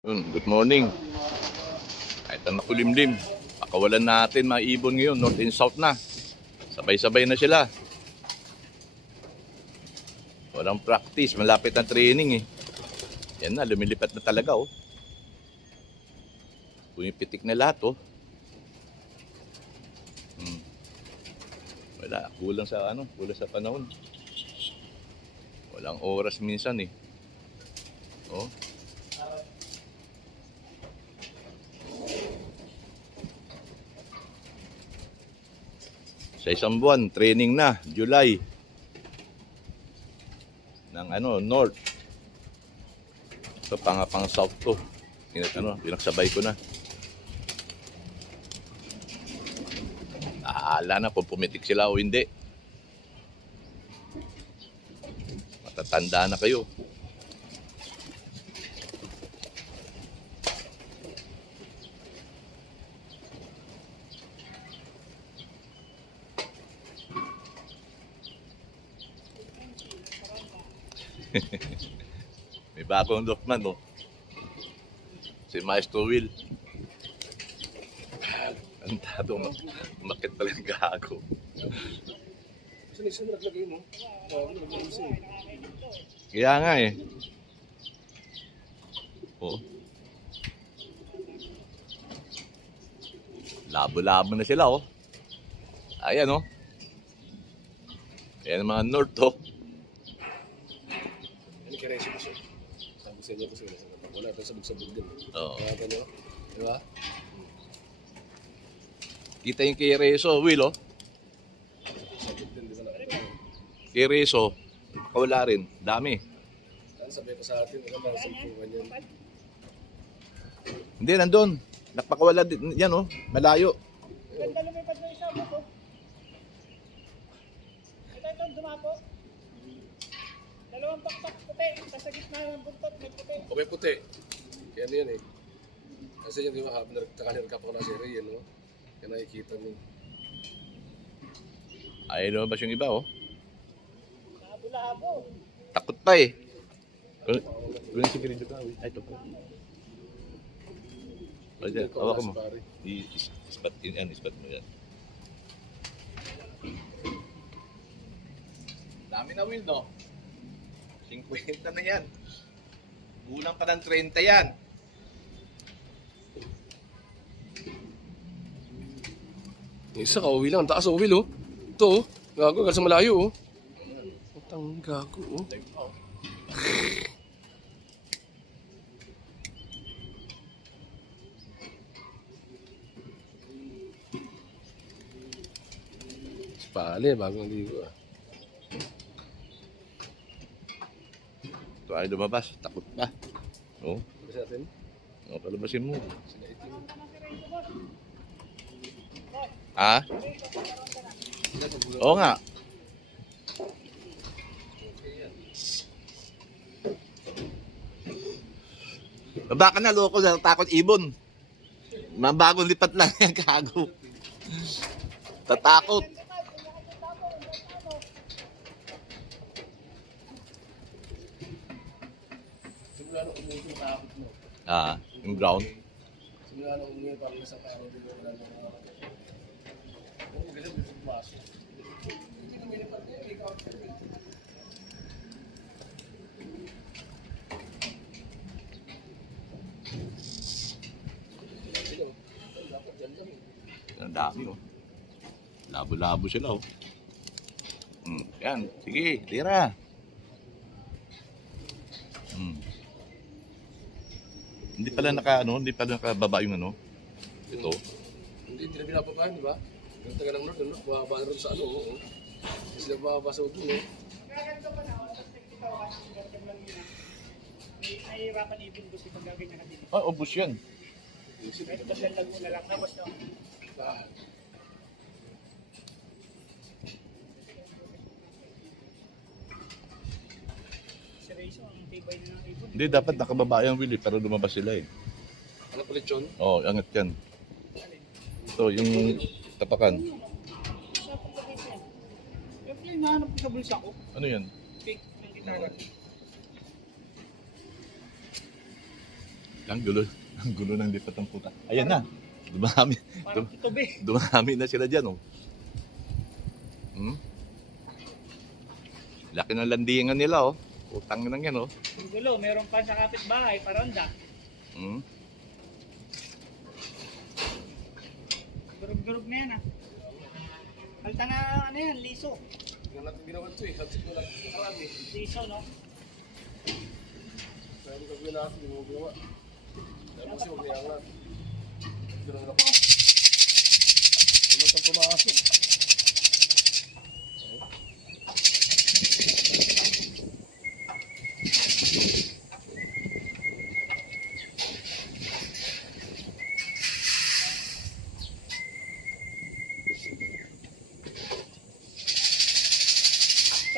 Good morning. Kahit ang nakulimlim, pakawalan natin mga ibon ngayon, north and south na. Sabay-sabay na sila. Walang practice, malapit na training eh. Yan na, lumilipat na talaga oh. Pumipitik na lahat oh. Wala, kulang sa panahon. Walang oras minsan eh. Oh. Sa isang buwan, training na, July. Ng north. So, pang south to. Pinagsabay ko na. Aala na kung pumitik sila o hindi. Matatanda na kayo. May bagong Lokman oh. Si Maestro Will. Ang tado, umakit pala yung gago. Kaya nga eh. Oh. Labo-labo na sila oh. Ayan oh. Ayan ang mga north oh. Kereso kasi. Sabi sa inyo kasi wala tayo sabog-sabog din. Oo. Kaya nyo, di ba? Kita yung Kereso, Will oh. Sabog din, di ba? Kereso, wala rin. Dami. Sabi ko sa atin, mga sampungan yan. Hindi, nandun. Nakpakawala din. Yan oh, malayo. Ganda lumipad na isa mo ko. Ito dumapo. Dalawang bakbak puti. Sa gitna ng buntot may puti. O may puti. Kaya ano yan eh. Kasi yan, di ba, habang nagtakanir ka pa ko na si Ray, no? Kaya nakikita mo. Ay, lumabas yung iba oh. Labo-labo. Takot pa eh. Kung si Green ka, ay ito pa. Ayan, hawak mo. Ispat mo yan. Dami na Will no? 50 na yan. Kulang pa ng 30 yan. Yung isa ka, uwi lang. Ang taas o uwi, oh. Ito, oh. Gago, galing sa malayo, oh. Putang gago, oh. Pale, bagong ligo, ah. Ito ay lumabas. Takot pa. Oh. Kasi natin, Oh, palabasin mo. sila itim. Ha? Oo nga. Baka na loko na takot ibon. Mabagong lipat lang yan kago. Tatakot. Simula nung umuwi yung takot mo. Yung ground. Simula nung umuwi parang nasa araw din ko wala nang mga oo, ganyan din sa pumasok. Hindi kami napat niya, may counter eh. Sino? Dapat dyan kami. Ang dami oh. Labo-labo sila oh. Yan, sige, tira. Hindi pala nakababa yung ito. Hindi na binababahan, di ba? Yung taga ng North, bababa rin sa oo. Hindi sila bababa sa ulo, no? Kaya ganito pa na. Tapos nagkita ko kasi ganito lang yun. May nahihirapan ibon ko si paggaganyan natin. Ubus yan. Kahit basta lago na lang. Tapos no. Si Raiso, ang tibay na ng ibon. Hindi, dapat nakababa yung Willie, pero lumabas sila eh. Ano kulit yun? Oo, angat yan. Ito, yung tapakan. Dapat sa kasi. Yung pala hinahanap ko sa bulsa ko. Ano yan? Fake ng gitara. Ang gulo. Ang gulo ng lipat ng puta. Ayan na. Dumami. Parang tutubi. Dumami na sila dyan, oh. Hmm? Laki ng landingan nila, oh. Utang nang yan, oh. Ang gulo, meron pa sa kapitbahay, paranda. Hmm? Durug-durug na yan ah. Halta na ano yan, liso. Tingnan natin ginawa ito eh. Kasi ko lang nakaraan eh. Liso, no? Kaya mo gagawin natin, hindi mo gawa. Kaya mo kasi huwag iangat. Ganun na po. Ano itong pumasok?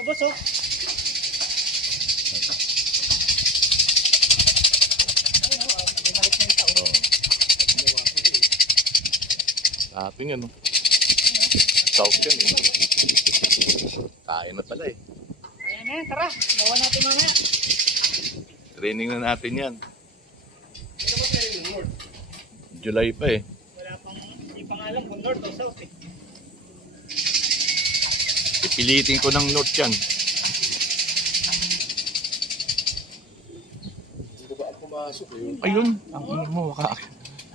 Tapos oh. Ayun oh, bumalik na yung tao. Oh. Sa ating ano. South yan, eh. Kaya na pala, eh. Ayan na, tara. Nawa natin mamaya. Training na natin yan. Ano ba tayo yung Lord? July pa, eh. Wala pang, hindi pa nga alam kung north o south eh. Pipilitin ko ng north yan. Hindi ba ang pumasok eh? Ayun, ang ino mo,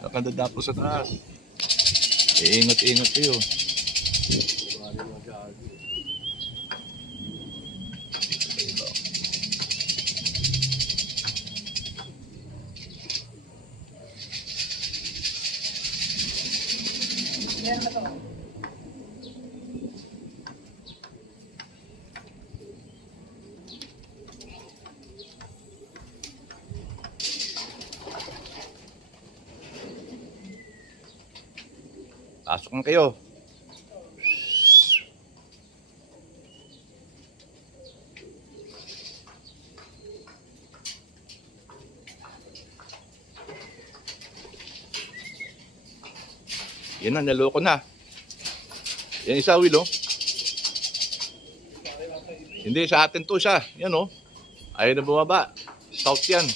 nakadadapo sa taas. Ingat-ingat kayo. Marami mga gagi. Ayan na to. Pasok na kayo. Yan na, naloko na. Yan isa, Will, oh. Hindi, sa atin to siya. Yan, oh. Ayaw na bumaba. South yan.